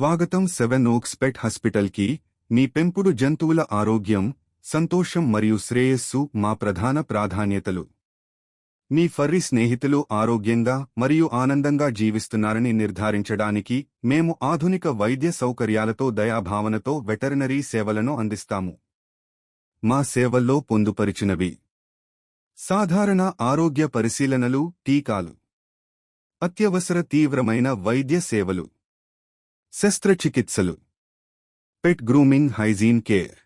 స్వాగతం Seven Oaks పెట్ హాస్పిటల్కి. మీ పెంపుడు జంతువుల ఆరోగ్యం, సంతోషం మరియు శ్రేయస్సు మా ప్రధాన ప్రాధాన్యతలు. మీ ఫర్రీ స్నేహితులు ఆరోగ్యంగా మరియు ఆనందంగా జీవిస్తున్నారని నిర్ధారించడానికి మేము ఆధునిక వైద్య సౌకర్యాలతో దయాభావనతో వెటరినరీ సేవలను అందిస్తాము. మా సేవల్లో పొందుపరిచినవి: సాధారణ ఆరోగ్య పరిశీలనలు, టీకాలు, అత్యవసర తీవ్రమైన వైద్య సేవలు, శస్త్రచికిత్సలు, పెట్ గ్రూమింగ్, హైజీన్ కేర్,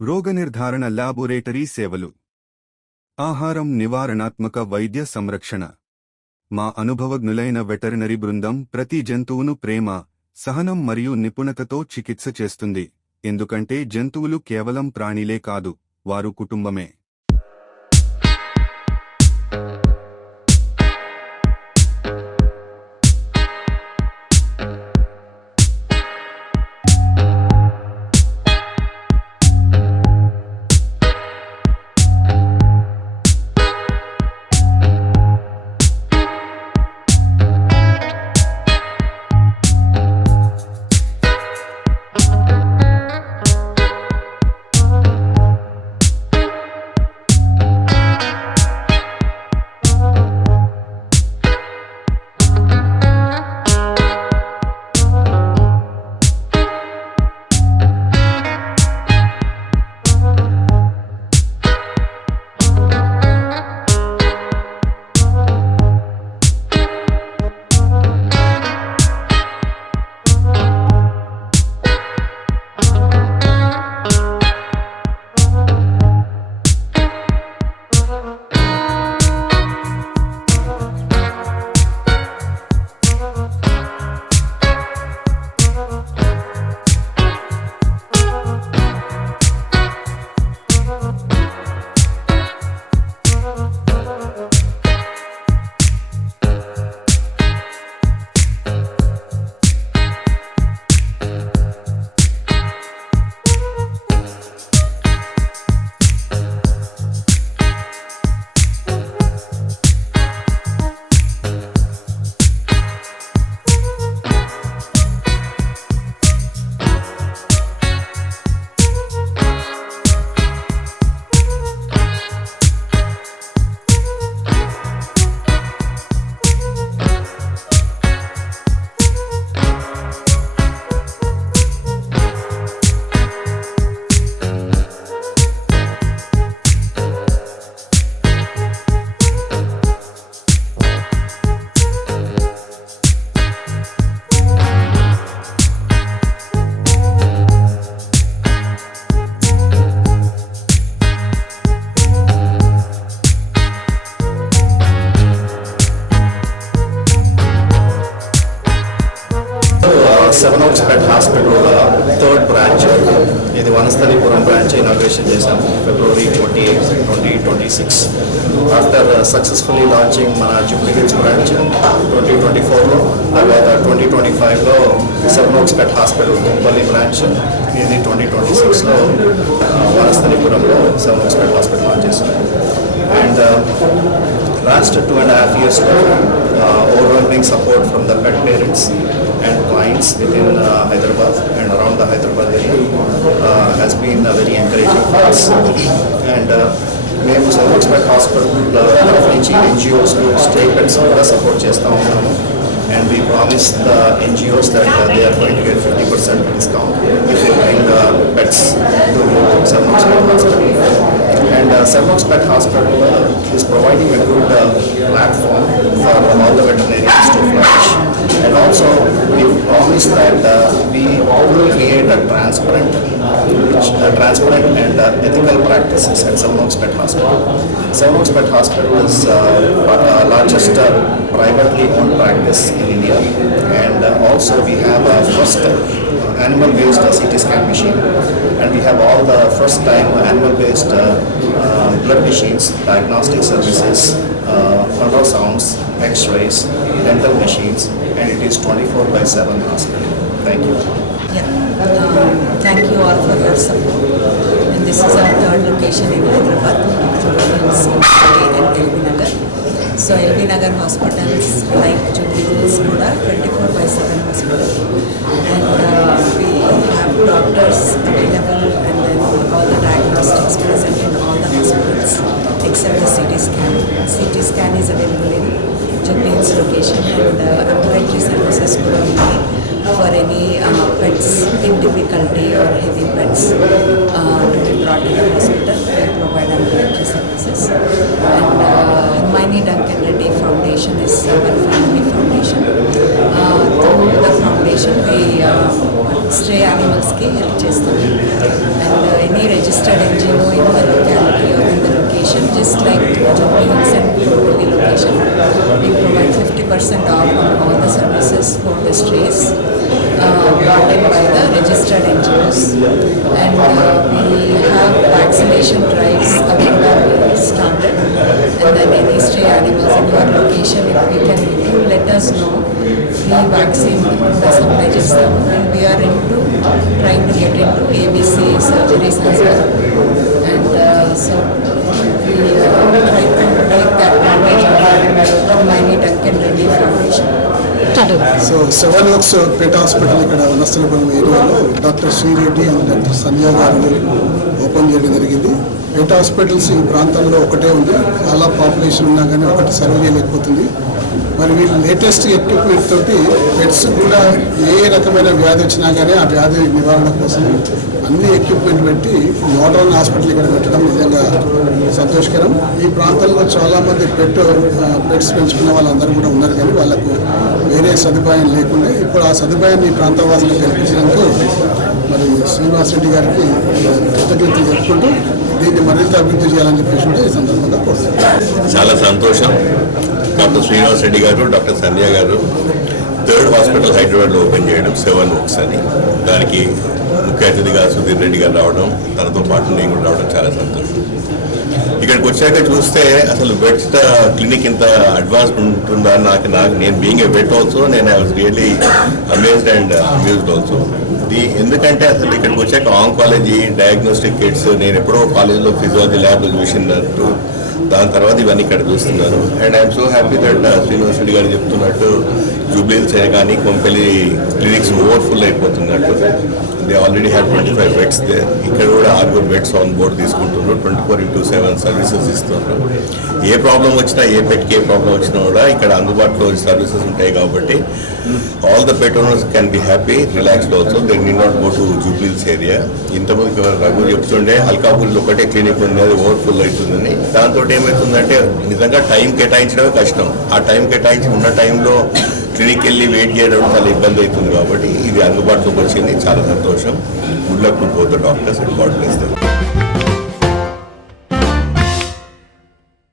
రోగనిర్ధారణ ల్యాబొరేటరీ సేవలు, ఆహారం, నివారణాత్మక వైద్య సంరక్షణ. మా అనుభవజ్ఞులైన వెటరినరీ బృందం ప్రతి జంతువును ప్రేమ, సహనం మరియు నిపుణతతో చికిత్స చేస్తుంది, ఎందుకంటే జంతువులు కేవలం ప్రాణిలే కాదు, వారు కుటుంబమే. సెవెన్ ఓక్స్ పెట్ హాస్పిటల్ థర్డ్ బ్రాంచ్ ఇది వనస్థలిపురం బ్రాంచ్ ఇనాగ్రేషన్ చేశాము February 28, 2026. ఆఫ్టర్ సక్సెస్ఫుల్లీ లాంచింగ్ మన జూబ్లీ హిల్స్ బ్రాంచ్ 2024లో, తర్వాత 2025లో సెవెన్ ఓక్స్ పెట్ హాస్పిటల్ కుంపల్లి బ్రాంచ్, ఇది 2026లో వనస్థలిపురంలో సెవెన్ ఓక్స్ పెట్ హాస్పిటల్ లాంచ్ చేశాము. And last 2.5 years overwhelming support from the pet parents and clients within Hyderabad and around the Hyderabad area has been very encouraging for us. And మేము Seven Oaks పెట్ హాస్పిటల్ తరఫు నుంచి NGOs state pets కూడా సపోర్ట్ చేస్తూ ఉన్నాము. And we promise the NGOs that they are going to get 50% discount if they bring the pets to seven oaks Pet Hospital. And seven oaks Pet Hospital is providing a good platform for all the veterinarians to flourish. And also we promise that we will create a transparent and ethical practices at seven oaks Pet Hospital. Seven oaks Pet Hospital is largest privately owned practice in India, and also we have a first animal-based CT scan machine, and we have all the first-time animal-based blood machines, diagnostic services, ultrasounds, X-rays, dental machines, and it is 24/7 hospital. Thank you. Thank you all for your support. And this is our third location in Hyderabad, and LB Nagar. So LB Nagar hospitals like Jubilee Hills kuda 24/7 hospital. pets in difficulty or heavy pets to be brought to the hospital. We provide ambulatory services. And Hermione Duncan Reddy Foundation is our family foundation. Through the foundation, we stray animals ki help chestam. And any registered NGO in the locality or in the location, just like Jubilee Hills and Kochi location, we provide 50% off on all the services for the strays brought in by the registered NGOs. And we have vaccination drives available started. And then any stray animals in your location, if you let us know, free vaccine the supply chestam. And we are into trying to get into ABC surgeries as well. And so we try to take the advantage of Hermione Duncan Reddy Foundation. So seven oaks పేట hospital ఇక్కడ వనస్థలపురం ఏరియాలో doctor Srireddy and doctor Sandhya గారు open చేయడం జరిగింది. పేట హాస్పిటల్స్ ఈ ప్రాంతంలో ఒకటే ఉంది, చాలా పాపులేషన్ ఉన్నా కానీ ఒకటి సర్వ్ చేయలేకపోతుంది. మరి వీళ్ళు లేటెస్ట్ ఎక్విప్మెంట్ తోటి పెట్స్ కూడా ఏ రకమైన వ్యాధి వచ్చినా కానీ ఆ వ్యాధి నివారణ కోసం అన్ని ఎక్విప్మెంట్ పెట్టి మోడర్న్ హాస్పిటల్ ఇక్కడ పెట్టడం నిజంగా సంతోషకరం. ఈ ప్రాంతంలో చాలామంది పెట్స్ పెంచుకున్న వాళ్ళందరూ కూడా ఉన్నారు, కానీ వాళ్ళకు వేరే సదుపాయం లేకుండా ఇప్పుడు ఆ సదుపాయాన్ని ఈ ప్రాంత వాసులకు కల్పించినందుకు మరి శ్రీనివాస్ రెడ్డి గారికి కృతజ్ఞతలు చెప్పుకుంటూ దీన్ని మరింత అభివృద్ధి చేయాలని చెప్పేసి కూడా ఈ సందర్భంగా కోరుతున్నాను. చాలా సంతోషం. డాక్టర్ శ్రీనివాస్ రెడ్డి గారు, డాక్టర్ సంధ్య గారు థర్డ్ హాస్పిటల్ హైదరాబాద్లో ఓపెన్ చేయడం, సెవెన్ ఓక్స్ అని. దానికి ముఖ్య అతిథిగా సుధీర్ రెడ్డి గారు రావడం, తనతో పాటు నేను కూడా రావడం చాలా సంతోషం. ఇక్కడికి వచ్చాక చూస్తే అసలు వెట్ క్లినిక్ ఇంత అడ్వాన్స్ ఉంటుందా నేను బీయింగ్ ఏ వెట్ ఆల్సో నేను I was really amazed and amused also. ఎందుకంటే అసలు ఇక్కడికి వచ్చాక ఆంకాలజీ, డయాగ్నోస్టిక్ కిట్స్ నేను ఎప్పుడో కాలేజ్లో ఫిజియాలజీ ల్యాబ్లో చూసినట్టు, దాని తర్వాత ఇవన్నీ ఇక్కడ చూస్తున్నారు. And I'm so happy that Srinivas Reddy గారు చెప్తున్నట్టు జూబ్లీహిల్స్ కానీ కొంపెల్లి క్లినిక్స్ ఓవర్ఫుల్ అయిపోతున్నట్టు. They already have 25 beds they. ఇక్కడ కూడా 6 బెడ్స్ ఆన్ బోర్డ్ తీసుకుంటున్నారు. 24/7 సర్వీసెస్ ఇస్తున్నారు. ఏ ప్రాబ్లం వచ్చినా, ఏ పెట్కి ఏ ప్రాబ్లం వచ్చినా కూడా ఇక్కడ అందుబాటులో సర్వీసెస్ ఉంటాయి కాబట్టి all the pet owners can be happy, relaxed also. They need not go to Jubilee Hills ఏరియా. ఇంతమంది రఘు చెప్తుండే అల్కాపూర్లో ఒకటే క్లినిక్ ఉంది, అది ఓవర్ఫుల్ అవుతుందని. దాంతో ఏమవుతుందంటే నిజంగా టైం కేటాయించడమే కష్టం. ఆ టైం కేటాయించి ఉన్న టైంలో క్లినిక్ వెళ్ళి వెయిట్ చేయడం చాలా ఇబ్బంది అవుతుంది. కాబట్టి ఇది అందుబాటులోకి వచ్చింది, చాలా సంతోషం. Good luck to both the doctors and God bless them.